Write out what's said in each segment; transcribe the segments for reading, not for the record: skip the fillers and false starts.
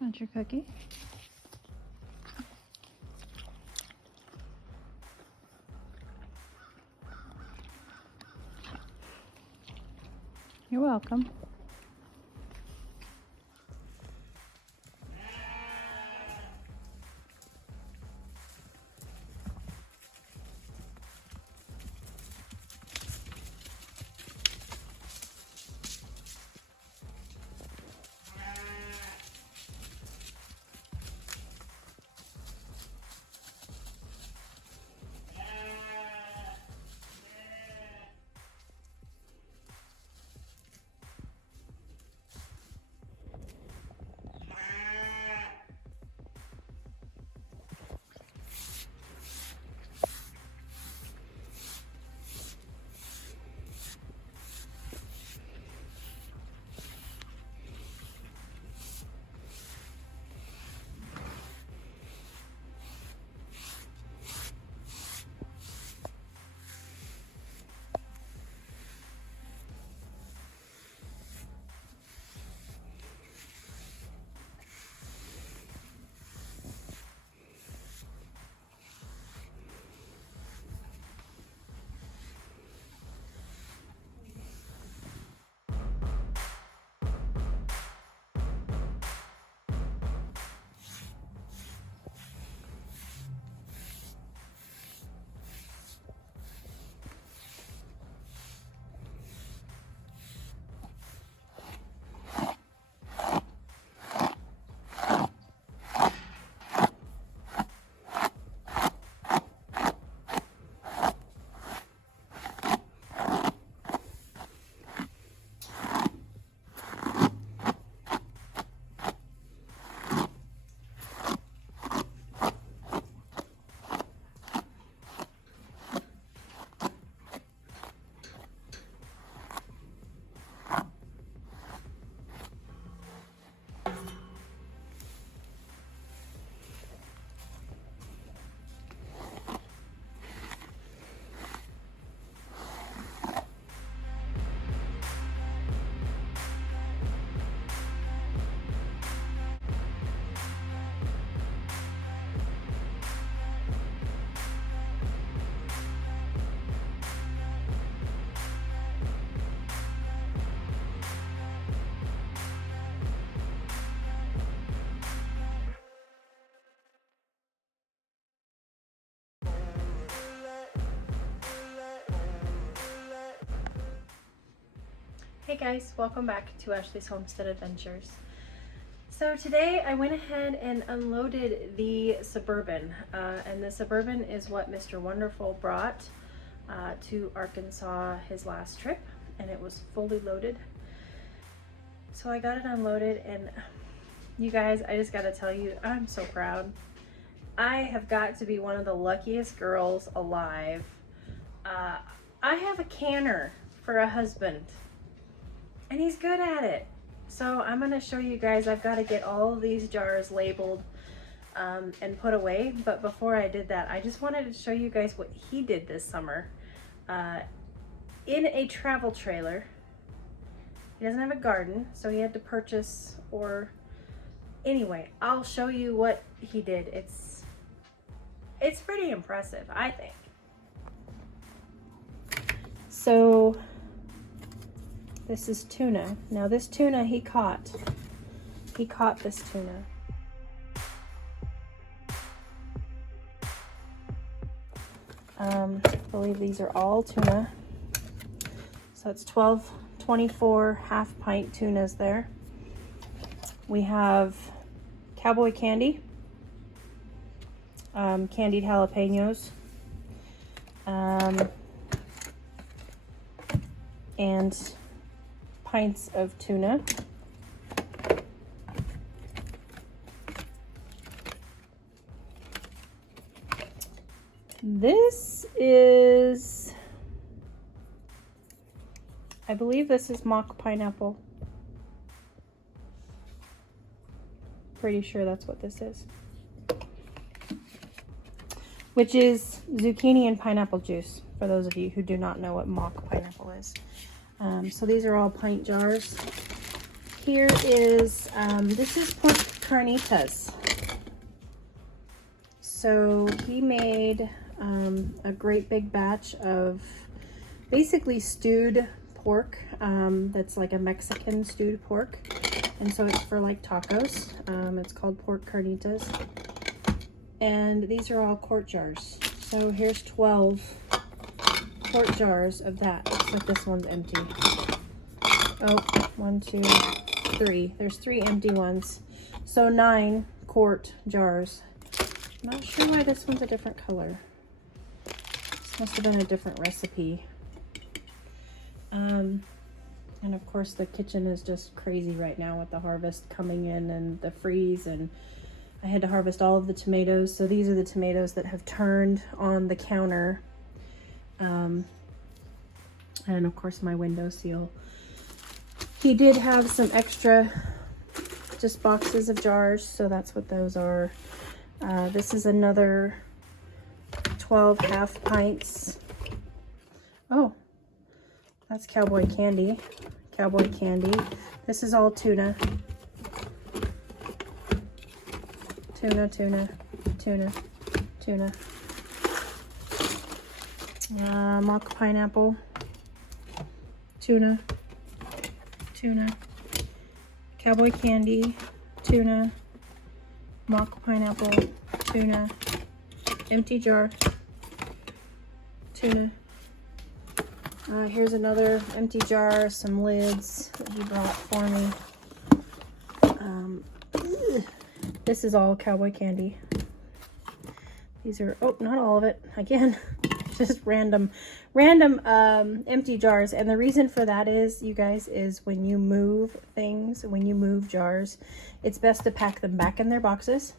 Want your cookie? You're welcome. Hey guys, welcome back to Ashley's Homestead Adventures. So today I went ahead and unloaded the Suburban, and the Suburban is what Mr. Wonderful brought to Arkansas his last trip, and it was fully loaded. So I got it unloaded, and you guys, I just gotta tell you, I'm so proud. I have got to be one of the luckiest girls alive. I have a canner for a husband, and he's good at it. So I'm gonna show you guys, I've got to get all of these jars labeled and put away. But before I did that, I just wanted to show you guys what he did this summer in a travel trailer. He doesn't have a garden, so he had to purchase, or anyway, I'll show you what he did. It's pretty impressive, I think. So this is tuna. Now this tuna he caught this tuna. I believe these are all tuna. So it's 12, 24 half pint tunas there. We have cowboy candy, candied jalapenos, and pints of tuna. This is, I believe this is mock pineapple. Pretty sure that's what this is. Which is zucchini and pineapple juice, for those of you who do not know what mock pineapple is. So these are all pint jars. Here is, this is carnitas. So he made a great big batch of basically stewed pork. That's like a Mexican stewed pork. And so it's for like tacos. It's called pork carnitas. And these are all quart jars. So here's 12 quart jars of that. Looks like this one's empty. Oh, 1, 2, 3. There's 3 empty ones. So 9 quart jars. I'm not sure why this one's a different color. This must have been a different recipe. And of course the kitchen is just crazy right now with the harvest coming in and the freeze, and I had to harvest all of the tomatoes. So these are the tomatoes that have turned on the counter. And of course my windowsill. He did have some extra just boxes of jars, so that's what those are. This is another 12 half pints. Oh, that's cowboy candy. Cowboy candy. This is all tuna. Tuna, tuna, tuna, tuna. Mock pineapple. Tuna. Tuna. Cowboy candy. Tuna. Mock pineapple. Tuna. Empty jar. Tuna. Here's another empty jar, some lids that he brought for me. This is all cowboy candy. These are, oh, not all of it. Again, just random empty jars. And the reason for that is, you guys, is when you move things, when you move jars, it's best to pack them back in their boxes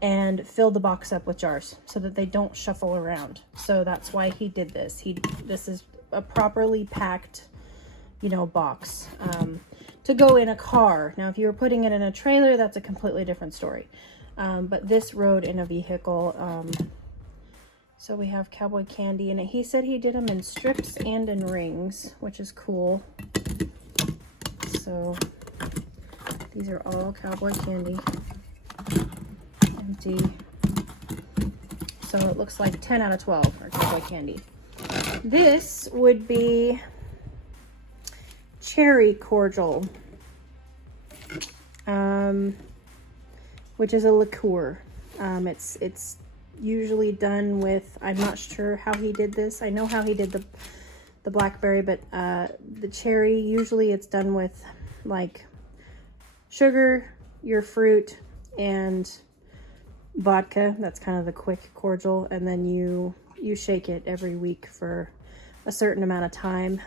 and fill the box up with jars so that they don't shuffle around. So that's why he did this. This is a properly packed, you know, box to go in a car. Now, if you were putting it in a trailer, that's a completely different story. But this rode in a vehicle. So we have cowboy candy in it. He said he did them in strips and in rings, which is cool. So these are all cowboy candy. Empty. So it looks like 10 out of 12 are cowboy candy. This would be cherry cordial, which is a liqueur. It's usually done with, I'm not sure how he did this. I know how he did the blackberry, but the cherry, usually it's done with like sugar, your fruit, and vodka. That's kind of the quick cordial, and then you shake it every week for a certain amount of time.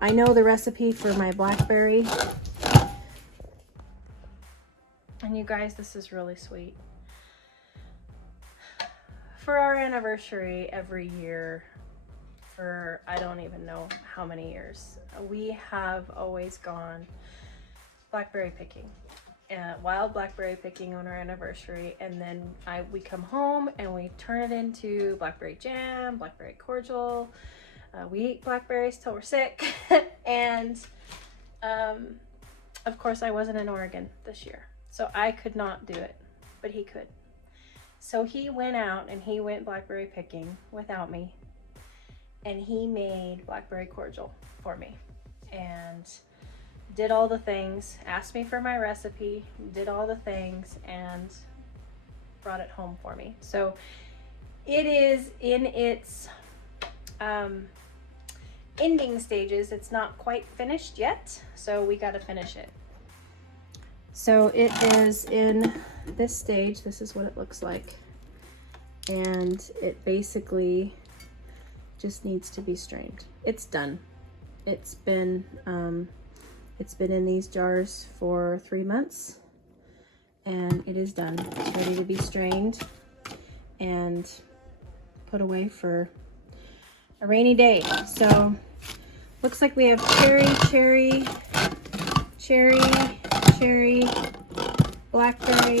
I know the recipe for my blackberry. And you guys, this is really sweet. For our anniversary every year, for I don't even know how many years, we have always gone blackberry picking. Wild blackberry picking on our anniversary, and then we come home and we turn it into blackberry jam, blackberry cordial. We eat blackberries till we're sick. And of course I wasn't in Oregon this year, so I could not do it, but he could. So he went out and he went blackberry picking without me, and he made blackberry cordial for me and did all the things, asked me for my recipe, did all the things, and brought it home for me. So it is in its ending stages. It's not quite finished yet, so we got to finish it. So it is in this stage. This is what it looks like, and it basically just needs to be strained. It's done. It's been in these jars for 3 months, and it is done. It's ready to be strained and put away for a rainy day. So looks like we have cherry, blackberry, blackberry,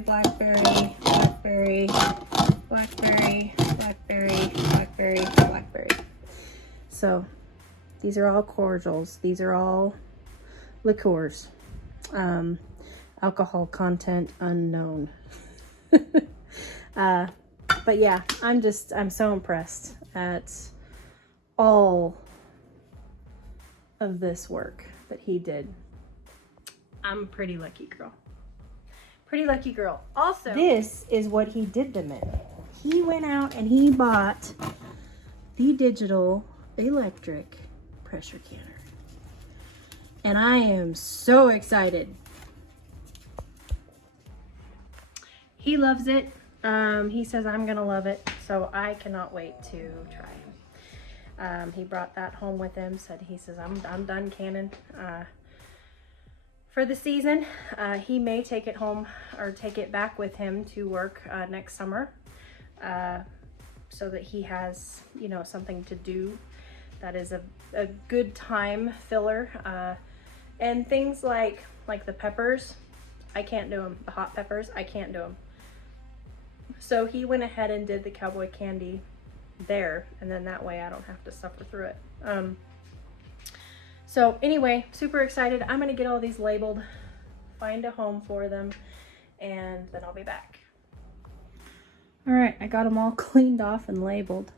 blackberry, blackberry, blackberry, blackberry, blackberry, blackberry. So these are all cordials. These are all liqueurs. alcohol content unknown. But yeah, I'm so impressed at all of this work that he did. I'm a pretty lucky girl. Pretty lucky girl. Also, this is what he did them in. He went out and he bought the digital electric pressure canner. And I am so excited. He loves it. He says I'm gonna love it, so I cannot wait to try him. He brought that home with him. He says I'm done canning for the season. He may take it home or take it back with him to work next summer, so that he has, you know, something to do that is a good time filler. And things like the peppers, I can't do them. The hot peppers, I can't do them. So he went ahead and did the cowboy candy there, and then that way I don't have to suffer through it. So anyway, super excited. I'm gonna get all these labeled, find a home for them, and then I'll be back. All right, I got them all cleaned off and labeled.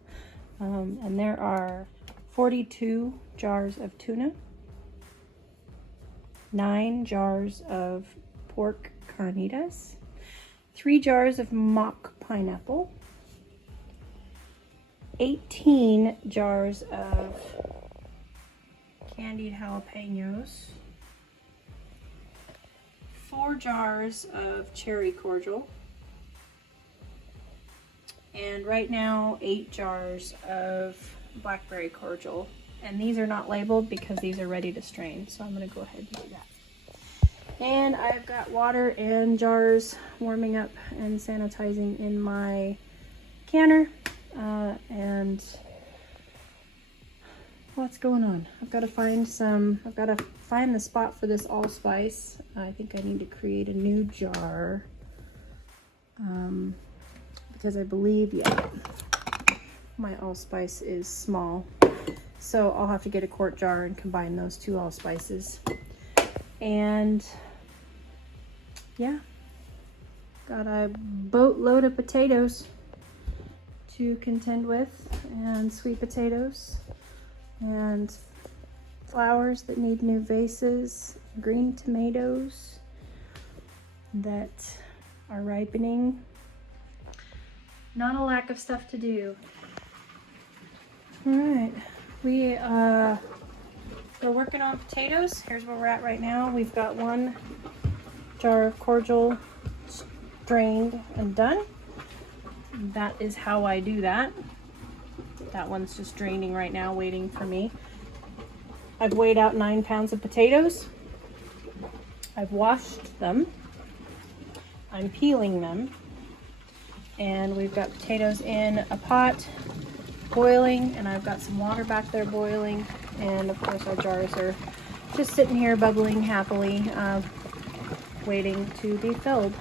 And there are 42 jars of tuna, 9 jars of pork carnitas, 3 jars of mock pineapple, 18 jars of candied jalapenos, 4 jars of cherry cordial, and right now 8 jars of blackberry cordial. And these are not labeled because these are ready to strain, so I'm going to go ahead and do that. And I've got water and jars warming up and sanitizing in my canner. And what's going on? I've got to find the spot for this allspice. I think I need to create a new jar. Because I believe, yeah, my allspice is small. So I'll have to get a quart jar and combine those 2 allspices. And yeah, got a boatload of potatoes to contend with, and sweet potatoes, and flowers that need new vases, green tomatoes that are ripening. Not a lack of stuff to do. All right, we're working on potatoes. Here's where we're at right now. We've got 1 jar of cordial drained and done. That is how I do that. That one's just draining right now, waiting for me. I've weighed out 9 pounds of potatoes. I've washed them. I'm peeling them. And we've got potatoes in a pot boiling, and I've got some water back there boiling. And of course our jars are just sitting here bubbling happily, waiting to be filled.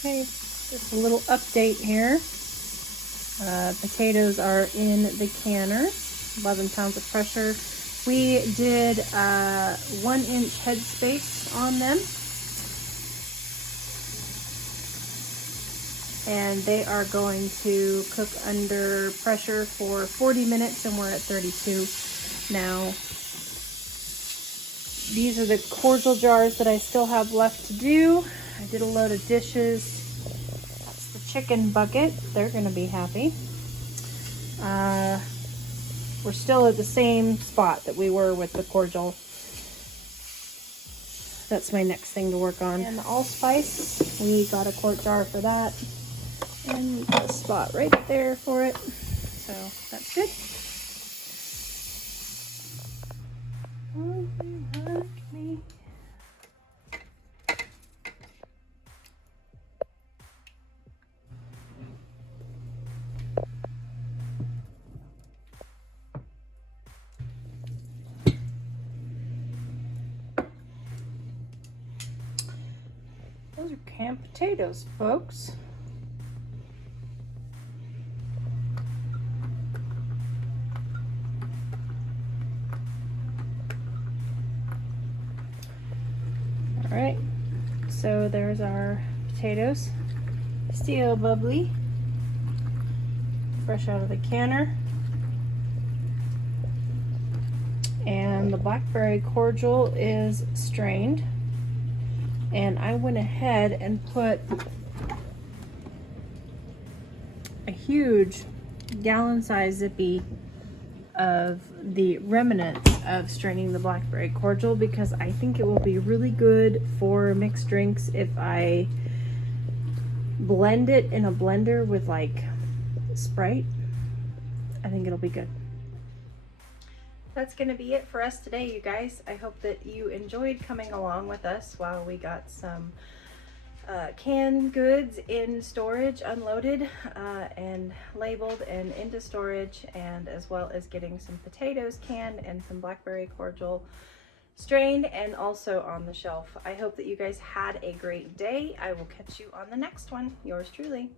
Okay, just a little update here. Potatoes are in the canner, 11 pounds of pressure. We did 1-inch headspace on them. And they are going to cook under pressure for 40 minutes, and we're at 32 now. These are the cordial jars that I still have left to do. I did a load of dishes. That's the chicken bucket. They're going to be happy. We're still at the same spot that we were with the cordial that's my next thing to work on. And the allspice, we got a quart jar for that. And we got a spot right there for it. So that's good. Those are canned potatoes, folks. All right, so there's our potatoes. Still bubbly, fresh out of the canner. And the blackberry cordial is strained. And I went ahead and put a huge gallon-size zippy of the remnants of straining the blackberry cordial because I think it will be really good for mixed drinks if I blend it in a blender with like Sprite. I think it'll be good. That's going to be it for us today, you guys. I hope that you enjoyed coming along with us while we got some canned goods in storage, unloaded and labeled and into storage, and as well as getting some potatoes canned and some blackberry cordial strained and also on the shelf. I hope that you guys had a great day. I will catch you on the next one. Yours truly.